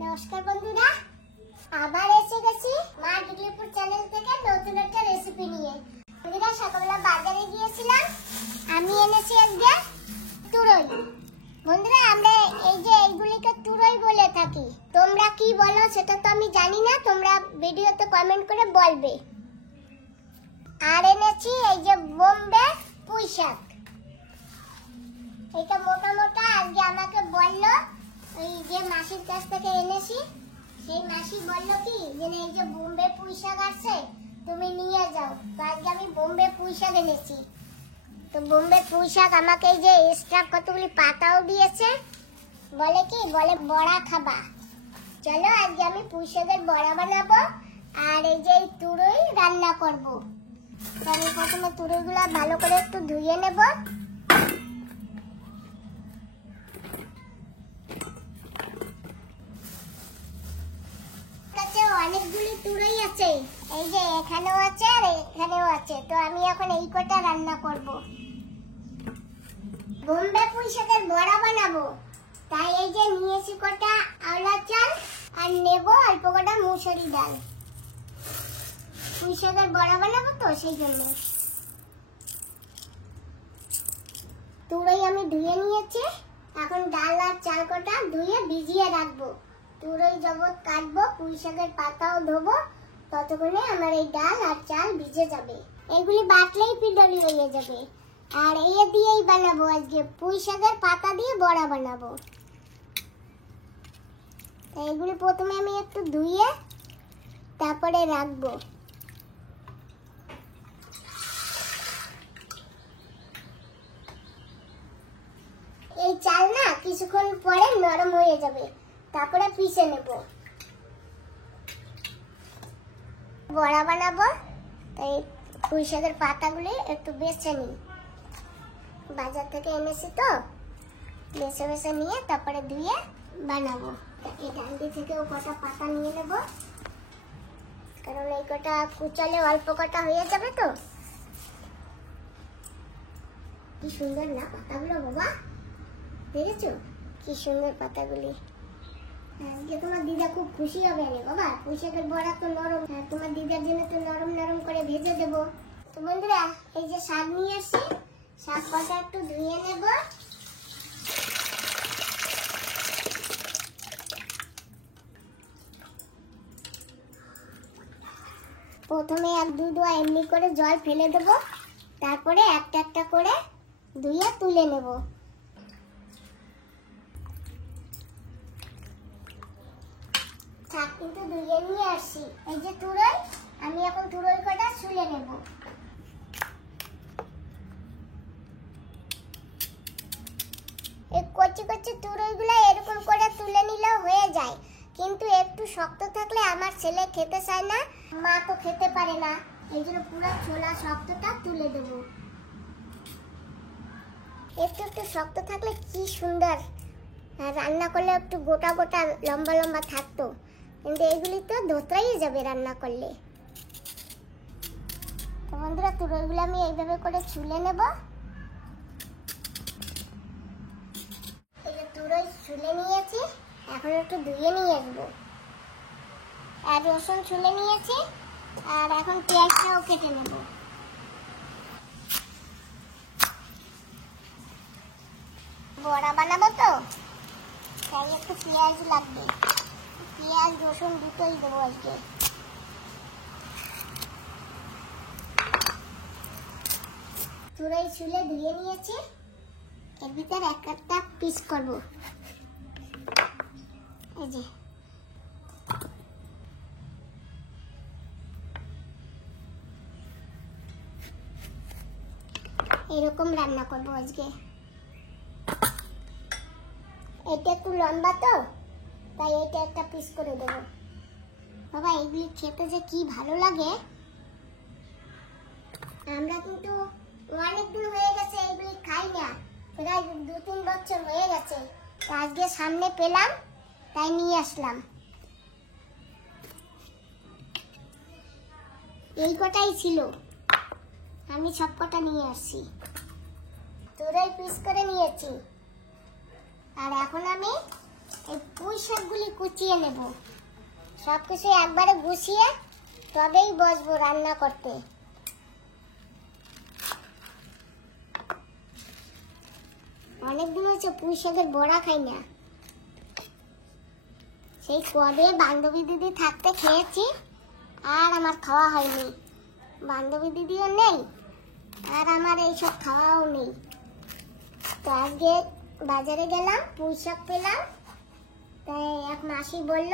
নমস্কার বন্ধুরা, আবার এসে গেছি মা ডিগ্লিপুর চ্যানেল থেকে নতুন একটা রেসিপি নিয়ে। বন্ধুরা, সকালবেলা বাজারে গিয়েছিলাম, আমি এনেছি আজকে তুরই। বন্ধুরা, আমরা এই যে এইগুলিকে তুরই বলে থাকি, তোমরা কি বলো সেটা তো আমি জানি না, তোমরা ভিডিওতে কমেন্ট করে বলবে। আর এনেছি এই যে বোম্বে পুঁই শাক, এটা মোটা মোটা। আজকে আমাকে বললো ওই যে মাসির কাছ থেকে এনেছি, সেই মাসি বললো কি যে এই যে বোম্বে পুঁই শাক আছে, তুমি নিয়ে যাও। তো আজকে আমি বোম্বে পুঁই শাক এনেছি। তো বোম্বে পুঁই শাক আমাকে এই যে এক্সট্রা কতগুলি পাতাও দিয়েছে, বলে কি বলে বড়া খাবা। চলো আজকে আমি পুঁই শাকের বড়া বানাবো আর এই যে তুরই রান্না করব। তো আমি প্রথমে তুরইগুলো ভালো করে একটু ধুয়ে নেব। অনেকগুলি তুরই আছে, এই যে এখানেও আছে আর এখানেও আছে। তো আমি এখন এই কটা রান্না করব। বোম্বে পুঁই শাকের বড়া বানাবো, তাই এই যে নিয়েছি কটা আওলা চাল আর নেব অল্প কটা মুসুরি ডাল। পুঁই শাকের বড়া বানাবো তো সেই জন্য। তুরই আমি ধুয়ে নিয়েছি, এখন ডাল আর চাল কটা ধুয়ে ভিজিয়ে রাখবো। তুরই জগৎ কাটবো, পুঁই শাকের পাতাও ধোবো, ততক্ষণে আমার এই ডাল আর চাল ভিজে যাবে। এগুলি বাটলেই পিডলি হয়ে যাবে। আর এই দিয়েই বানাবো আজকে পুঁই শাকের পাতা দিয়ে বড়া বানাবো। এইগুলি প্রথমে আমি একটু ধুয়ে তারপরে রাখবো। এই চাল না কিছুক্ষণ পরে নরম হয়ে যাবে, তারপরে পিষে নেব। বড়া বানাবো, তাই পুঁই শাকের পাতাগুলি একটু বেছে নিই। বাজার থেকে এনেছি তো, বেছে বেছে নিয়ে তারপরে ধুয়ে বানাবো। এই ডান্ডি থেকেও কটা পাতা নিয়ে নেব, কারণ এই কটা কুচালে অল্প কটা হয়ে যাবে। তো কি সুন্দর না পাতাগুলো, বাবা দেখেছো কি সুন্দর পাতাগুলি। আজকে তোমার দিদা খুব খুশি হবে রে বাবা, পুঁই শাকের বড়া তো নরম, তোমার দিদার জন্য তো নরম নরম করে ভেজে দেবো। তো বন্ধুরা, এই যে শাক নিয়ে আসছি, শাক কটা একটু ধুয়ে নেব। প্রথমে এক দু দোয়া এমনি করে জল ফেলে দেব, তারপরে একটা একটা করে ধুয়ে তুলে নেব। শাক কিন্তু ধুয়ে নিয়ে আসছি। এই যে তুরই, আমি এখন তুরই কটা ছুলে নেব। এই কচি কচি তুরইগুলো এরকম করে তুলে নিলেও হয়ে যায়, কিন্তু একটু শক্ত থাকলে আমার ছেলে খেতে চায় না, মা তো খেতে পারে না, এই জন্য পুরো ছোলা শক্তটা তুলে দেব। একটু একটু শক্ত থাকলে কি সুন্দর রান্না করলে, একটু গোটা গোটা লম্বা লম্বা থাকতো, কিন্তু এগুলি তো ধোতরাই যাবে রান্না করলে। তো বন্ধুরা, তুরইগুলো আমি এইভাবে করে ছুলে নেব। এই যে তুরই ছুলে নিয়েছি, এখন একটু ধুয়ে নিয়ে আসবো। আর রসুন ছুলে নিয়েছি, আর এখন পেঁয়াজটাও কেটে নেব। বড়া বানাবো তো, তাই একটু পেঁয়াজ লাগবে। পেঁয়াজ রসুন দুটোই দেবো আজকে। তুরই ছুলে ধুয়ে নিয়েছি, এর ভিতরে এক একটা পিস করব। এই যে এরকম রান্না করব আজকে। এটা একটু লম্বা তো, তাই এটা একটা পিস করে দেবো। বাবা, এগুলি খেতে যে কি ভালো লাগে। আমরা কিন্তু অনেক দিন হয়ে গেছে এগুলি খাই না, প্রায় 2-3 বছর হয়ে গেছে। আজকে সামনে পেলাম, তাই নিয়ে আসলাম। এই কটাই ছিল, আমি সব কটা নিয়ে আসছি। তুরই পিস করে নিয়েছি, আর এখন আমি এই পুঁই শাকগুলি কুচিয়ে নেব। সবকিছু একবারে গুছিয়ে তবেই বসবো রান্না করতে। অনেকদিন হচ্ছে পুঁই শাকের বড়া খাই না। সেই কবে বান্ধবী দিদি থাকতে খেয়েছি, আর আমার খাওয়া হয়নি। বান্ধবী দিদিও নেই, আর আমার এইসব খাওয়াও নেই। তো আজকে বাজারে গেলাম, পুঁই শাক পেলাম। তাই এক মাসি বলল,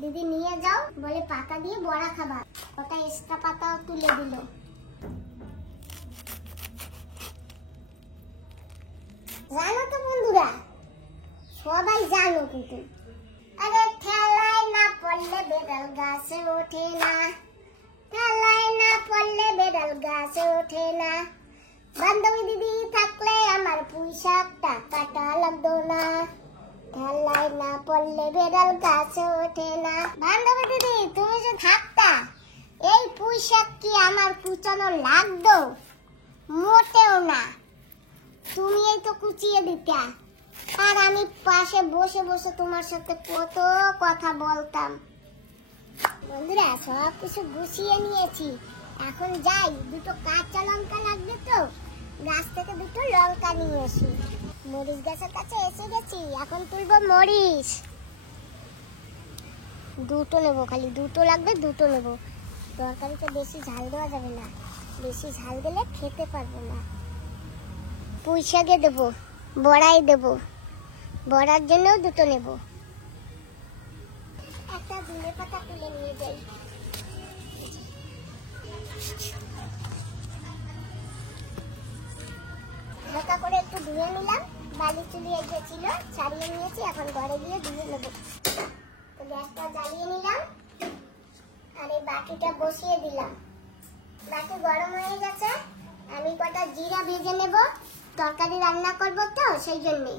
দিদি নিয়ে যাও, বলে পাতা দিয়ে বড়া খাবা। ওটা এক্সট্রা পাতাও তুলে দিল। জানো তো বন্ধুরা, সবাই জানো কিন্তু, আরে ঠেলায় না পড়লে বেড়াল গাছে ওঠে না, ঠেলায় না পড়লে বেড়াল গাছে ওঠে না। বান্ধবী দিদি থাকলে আমার পুঁই শাকটা কাটা লাগতো না, ঠেলায় না পড়লে বেড়াল গাছে ওঠে না। বান্ধবী দিদি তুমি যে থাকতা, এই পুঁই শাক কি আমার কুচানো লাগতো? মোটেও না। তুমি এই তো কুচিয়ে দিতা, আর আমি পাশে বসে বসে তোমার সাথে কত কথা বলতাম। বন্ধুরা, সব কিছু গুছিয়ে নিয়েছি। এখন যাই, দুটো কাঁচা লঙ্কা লাগবে তো গাছ থেকে দুটো লঙ্কা নিয়ে আসি। মরিচ গাছের কাছে এসে গেছি, এখন তুলবো মরিচ। দুটো নেবো, খালি দুটো লাগবে, দুটো নেবো। তরকারিতে বেশি ঝাল দেওয়া যাবে না, বেশি ঝাল দিলে খেতে পারবো না। পুঁই শাকে দেবো, বড়াই দেবো, বড়ার জন্যও দুটো নেব। একটা ধনে পাতা তুলে নিয়ে যাই। হালকা করে একটু ধুয়ে নিলাম, বালি চুলিয়ে গিয়েছিল, ছাড়িয়ে নিয়েছি। এখন ঘরে গিয়ে ধুয়ে নেব। তো গ্যাসটা জ্বালিয়ে নিলাম, আর এই বাটিটা বসিয়ে দিলাম। বাটি গরম হয়ে গেছে, আমি কটা জিরা ভেজে নেব। তরকারি রান্না করবো তো, সেই জন্যে।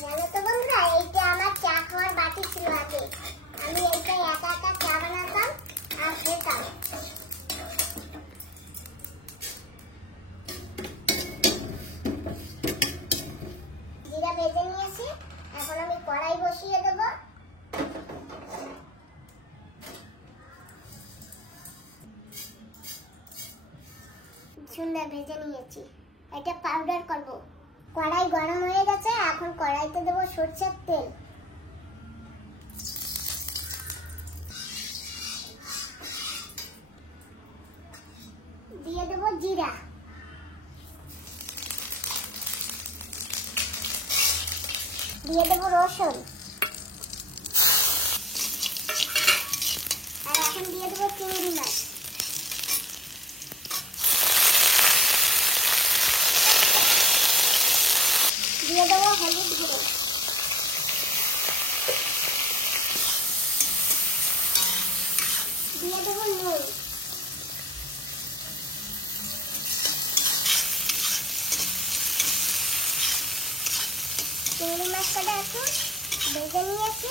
জানো তো বন্ধুরা, এইটা আমার চা খাওয়ার বাটি ছিল আগে। আমি এইটা একা একা চা বানাতাম আর খেতাম। জিরা ভেজে নিয়েছি, এখন আমি কড়াই বসিয়ে দেব। সুন্দর ভেজে নিয়েছি, এটা পাউডার করব। কড়াই গরম হয়ে গেছে, এখন কড়াইতে দেবো সরষের তেল। দিয়ে দেবো জিরা, দিয়ে দেবো রসুন, আর এখন দিয়ে দেবো চিংড়ি মাছ। দিয়ে দেবো হলুদ গুঁড়ো, দিয়ে দেবো নুন, চিংড়ি মাছটা এখন ভেজে নিয়েছি।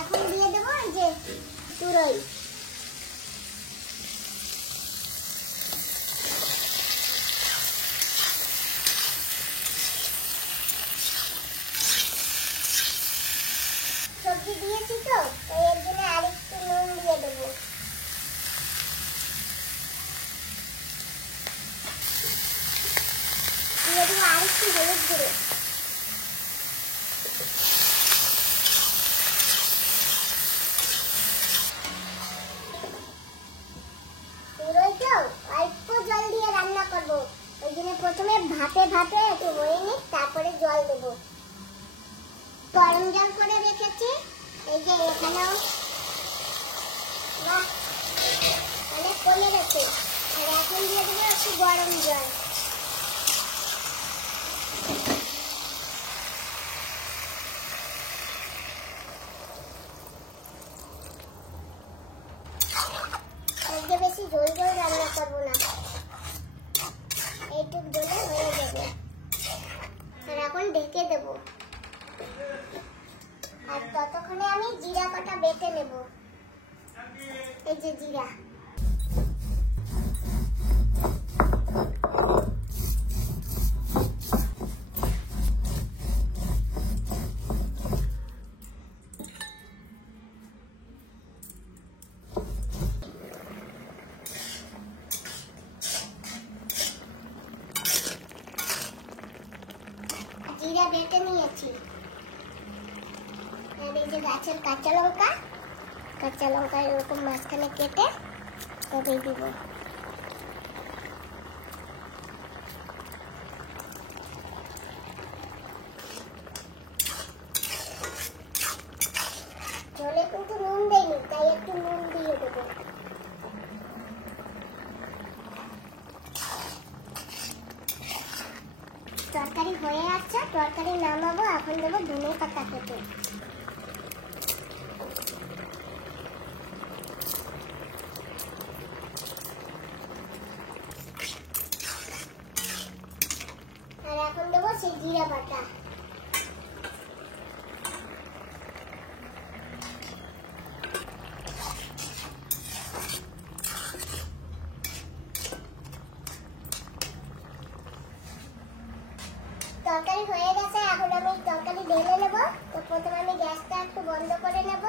এখন দিয়ে দেবো এই যে তুরই। সবজি দিয়েছি তো, এর জন্য আরেকটু নুন দিয়ে দেবো। দিয়ে দেবো আরেকটু হলুদ গুঁড়ো। অল্প জল দিয়ে রান্না করবো, ওই জন্য প্রথমে ভাপে ভাপে একটু হয়ে নিক, তারপরে জল দেবো। গরম জল করে রেখেছি, এই যে এখানেও অনেক কমে গেছে। আর এখন দিয়ে দেবো একটু গরম জল। আজকে বেশি ঝোল ঝোল রান্না করবো না, এইটুক ঝোলে হয়ে যাবে। আর এখন ঢেকে দেবো, আর ততক্ষণে আমি জিরা কটা বেটে নেব। এই যে জিরা, জিরা বেটে নিয়েছি। আর এই যে গাছের কাঁচা লঙ্কা এরকম মাঝখানে কেটে তবে দিব। জলে কিন্তু নুন দেয়নি, তাই একটু নুন দিয়ে দেবো। তরকারি হয়ে আসছে, তরকারি নামাবো। এখন দেবো ধনে পাতা কেটে। আর এখন দেবো সেই জিরা বাটা। তরকারি হয়ে গেছে, এখন আমি তরকারি ঢেলে নেব। তো প্রথমে আমি গ্যাসটা একটু বন্ধ করে নেব।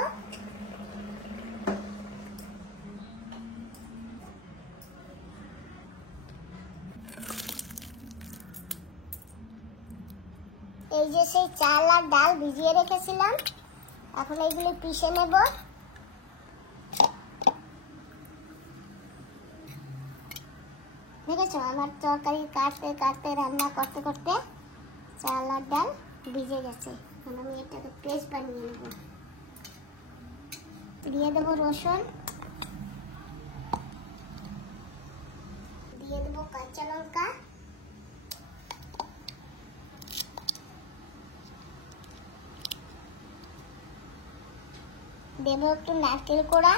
এই যে সেই চাল আর ডাল ভিজিয়ে রেখেছিলাম, এখন এইগুলো পিষে নেব। দেখেছো আমার তরকারি কাটতে কাটতে রান্না করতে করতে চাল আর ডাল ভিজে গেছে। এখন আমি এটাকে পেস্ট বানিয়ে নেব। দিয়ে দেবো রসুন, দিয়ে দেবো কাঁচা লঙ্কা, দেবো একটু নারকেল কোড়া,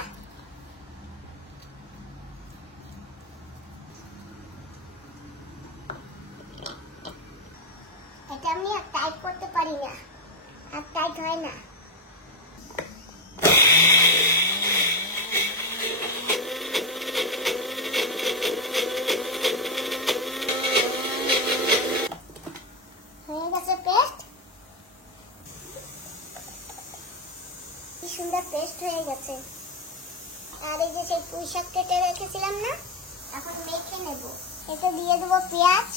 এটা আমি আর টাইট করতে পারি না, আর টাইট হয় না। হয়ে গেছে পেস্ট, কি সুন্দর পেস্ট হয়ে গেছে। আর এই যে সেই পুঁই শাক কেটে রেখেছিলাম না, এখন মেখে নেব। এতে দিয়ে দেবো পেঁয়াজ।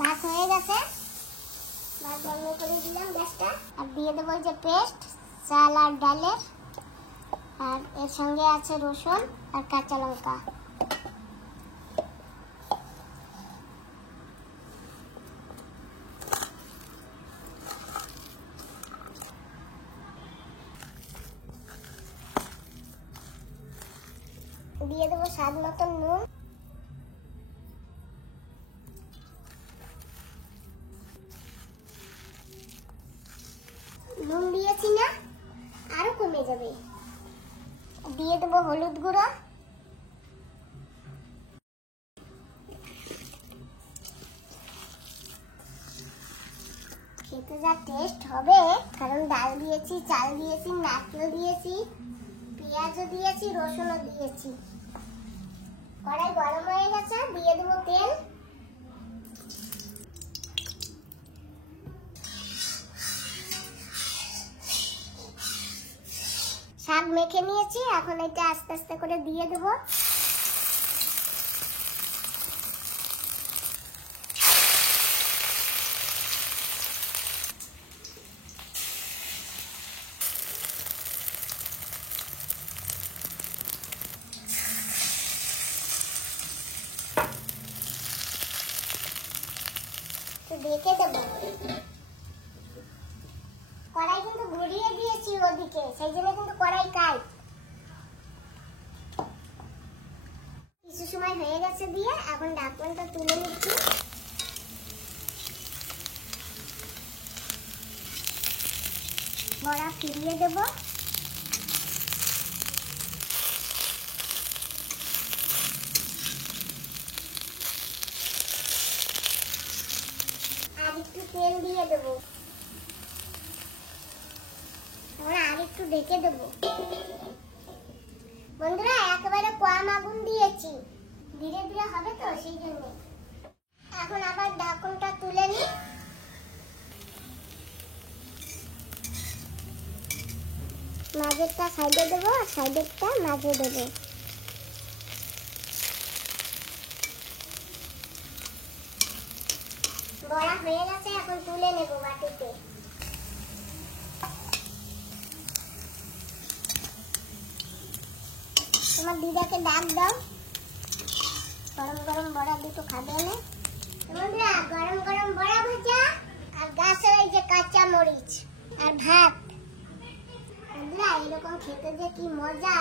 ভাত হয়ে গেছে, ভাত বন্ধ করে দিলাম গ্যাসটা। আর দিয়ে দেবো যে পেস্ট চাল আর ডালের, আর এর সঙ্গে আছে রসুন আর কাঁচা লঙ্কা। দিয়ে দেবো স্বাদ মতন নুন। নুন দিয়েছি না, আরো কমে যাবে। দিয়ে দেবো হলুদ গুঁড়ো, খেতে যা টেস্ট হবে, কারণ ডাল দিয়েছি, চাল দিয়েছি, নারকেল দিয়েছি, পেঁয়াজও দিয়েছি, রসুনও দিয়েছি। কড়াই গরম হয়ে গেছে, দিয়ে দেবো তেল। শাক মেখে নিয়েছি, এখন এটা আস্তে আস্তে করে দিয়ে দেবো। ঢেকে দেবো। কড়াই কিন্তু ঘুরিয়ে দিয়েছি ওদিকে, সেই জন্য কিন্তু কড়াই টাইট। কিছু সময় হয়ে গেছে দিয়ে, এখন ঢাকনাটা তুলে নিচ্ছি। বড়া ফিরিয়ে দেবো। আর একটু তেল দিয়ে দেবো। আর একটু ঢেকে দেবো। বন্ধুরা একেবারে কম আগুন দিয়েছি, ধীরে ধীরে হবে তো সেই জন্য। এখন আবার ঢাকনটা তুলে নিই। মাঝেরটা সাইডে দেবো আর সাইডেরটা মাঝে দেবো। বড়া হয়ে গেছে, এখন তুলে নেব বাটিতে। তোমার দিদাকে ডাক দাও, গরম গরম বড়া দুটো খাবে না? বন্ধুরা গরম গরম বড়া ভাজা আর গাছের এই যে কাঁচা মরিচ আর ভাত, বন্ধুরা এরকম খেতে যে কি মজা।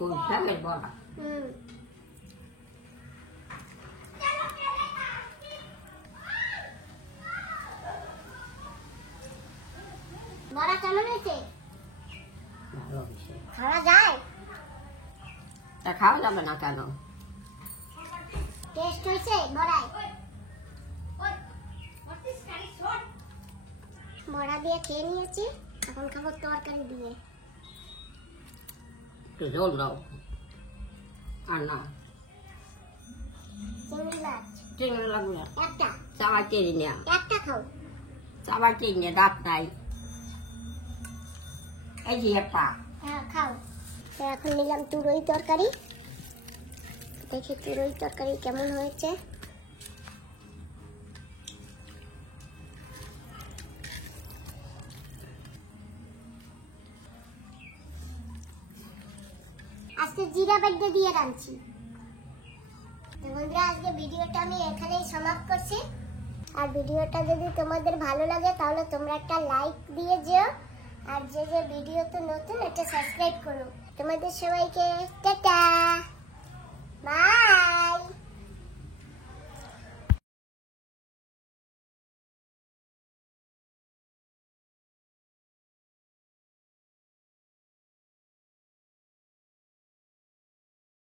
Kuda berbora. বড়া কেমন হয়েছে? ভালো হয়েছে। খাওয়া যায়? তা খাওয়া যাবে না কেন? টেস্ট হয়েছে বড়ায়? বড়া দিয়ে খেয়ে নিয়েছি, এখন খাবো তরকারি দিয়ে। একটু ঝোল দাও। আর না চিংড়ি মাছ চিংড়ি লাগবে না। একটা, চাবা চিনি না। একটা খাও। চাবা চিনি দাঁত নাই। এই যে একটা। হ্যাঁ খাও। তো এখন নিলাম তুরই তরকারি, দেখি তুরই তরকারি কেমন হয়েছে। আজকে জিরা বাটা দিয়ে রাঁধছি। তো বন্ধুরা আজকে ভিডিওটা আমি এখানেই সমাপ্ত করছি। আর ভিডিওটা যদি তোমাদের ভালো লাগে তাহলে তোমরা একটা লাইক দিয়ে যেও, আর যে যে ভিডিও তো নতুন একটা সাবস্ক্রাইব করো। তোমাদের সবাইকে টাটা বাই।